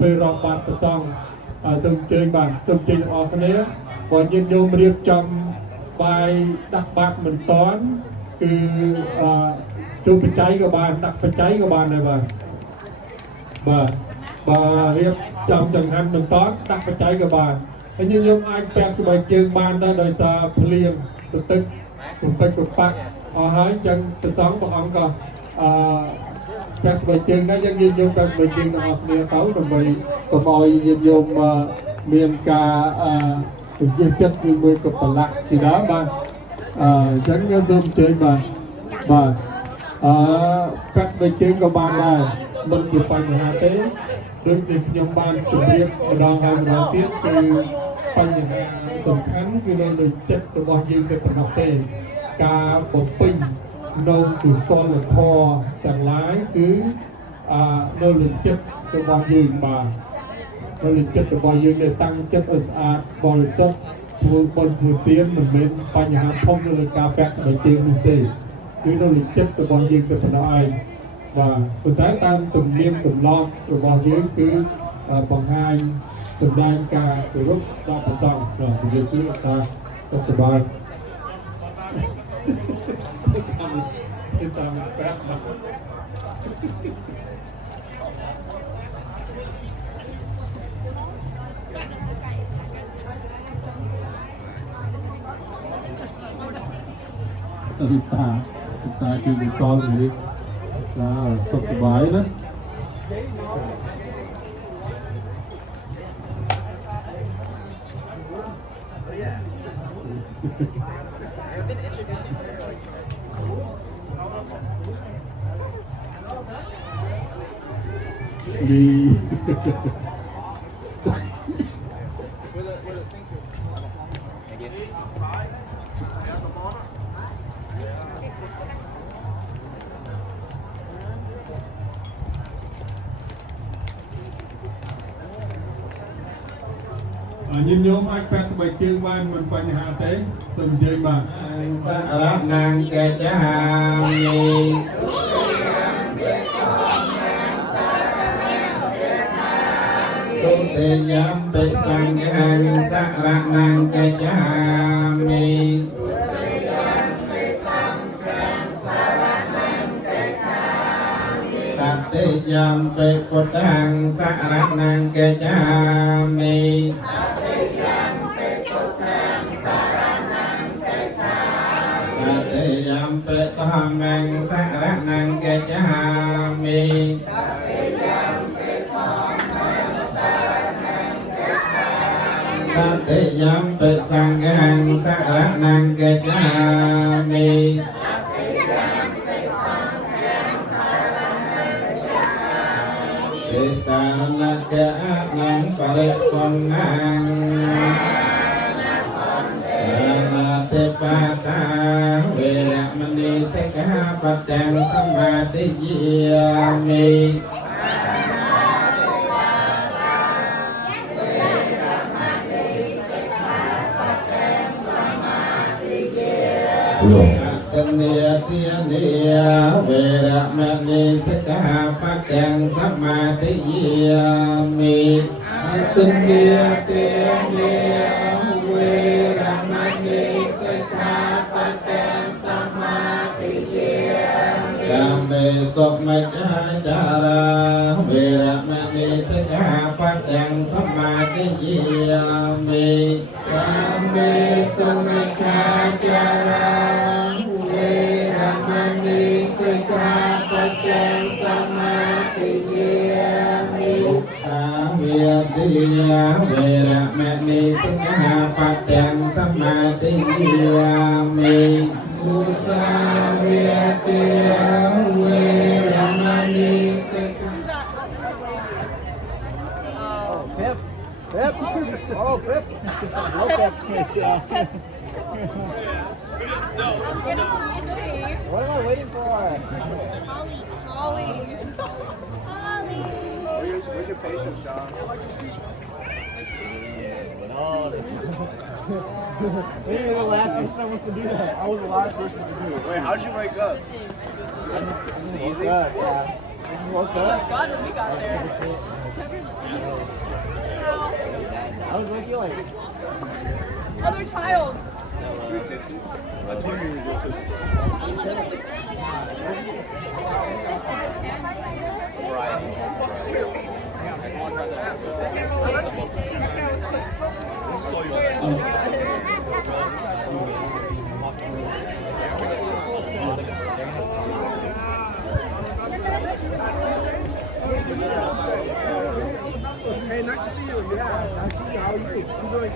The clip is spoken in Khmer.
ពេលរាប់បាត់ប្រសងសូមជើញបាទសូមជើញទាំងអស់គ្នាបើយើងយករៀបចំបាយដាក់បាត់មិនតាន់គឺជួបបច្ច័យក៏បានដាក់បច្ច័យក៏បានដែរបាទបើរៀបចំចង្ហាន់មិនតាន់ដាក់បច្ច័យក៏បានហើយយើងអាចប្រាក់ស្បែកជើងបានដែរដោយសារភ្លៀងទឹកប្របាក់អស់ហើយចឹងប្រសងព្រះអង្គក៏ប្រាក់ស្បែកជើងដែរយើងយកប្រាក់ស្បែកជើងទាំងអស់គ្នាទៅដើម្បីកុំឲ្យយើងយកមានការជំនឿចិត្តគឺមួយក៏ប្រឡាក់ជាដើមបាទអញ្ចឹងយើងសូមអញ្ជើញបាទប្រាក់ស្បែកជើងក៏បានដែរមិនជាបញ្ហាទេដូចដែលខ្ញុំបានជម្រាបម្ដងហើយម្ដងទៀតគឺបញ្ហាសំខាន់គឺនៅលើចិត្តរបស់យើងតែប៉ុណ្ណោះទេការបំពេញនៅកុសលធម៌ទាំងឡាយគឺនៅលើចិត្តរបស់យើងបាទនៅលើចិត្តរបស់យើងដែលតាំងចិត្តឲ្យស្អាតបរិសុទ្ធធ្វើបុណ្យធ្វើទានមិនមែនបញ្ហាធំនៅលើការពាក់ស្បែកជើងនេះទេគឺនៅលើចិត្តរបស់យើងតែប៉ុណ្ណោះឯងបាទប៉ុន្តែតាមទំនៀមទម្លាប់របស់យើងគឺបង្ហាញសម្ដែងការគោរពដល់ព្រះសង្ឃបាទនិយាយជាថាសុខសប្បាយតាមបែបបាទតាគឺវិសលនេះសុខសប្បាយណាញញោមអាចប្រាក់ស្បែកជើងបានមិនបញ្ហាទេសូមអញ្ជើញបាទសារៈណាងកេចាមីទុតិយំបិសង្ឃាសារៈណាងកេចាមីតតិយំបិពុទ្ធាងសារៈណាងកេចាមីយំបេតហមੰសារណੰកេចាមីតតិយំបេសង្ឃាសារណੰកេចាមីទេសានកៈអនបរិបុណੰទេបាតាវេរមណីសិក្ខាបទំសមាទិយាមិតនេតិនេវេរមណីសិក្ខាបទំសមាទិយាមិតនេតិនេវេរមណីសិក្ខាបទំសមាទិយាមិកាមេសុមិច្ឆាចារាវេរមណីសិក្ខាបទំសមាទិយាមិកាមេសុមិច្ឆាចារាវេរមណីសិក្ខាបទំសមាទិយាមិសាវិទិយាវេរមណីសិក្ខាបទំសមាទិយាមិមុសាវិទិយាវេរមណីសិក្ខាPep. Oh, Pep. Love that place, yeah. What am I waiting for? Holly. Where's your patience, John? I like your speech, man. Maybe you're the last person that wants to do that. I was the last person to do it. Wait, how'd you wake up? Is it easy? Yeah. Woke up. God, when we got there. I was with you like. Other child. You were tipsy. I told you you were tipsy. Hey, nice to see you. Yeah, nice to see you. How are you? I'm doing good.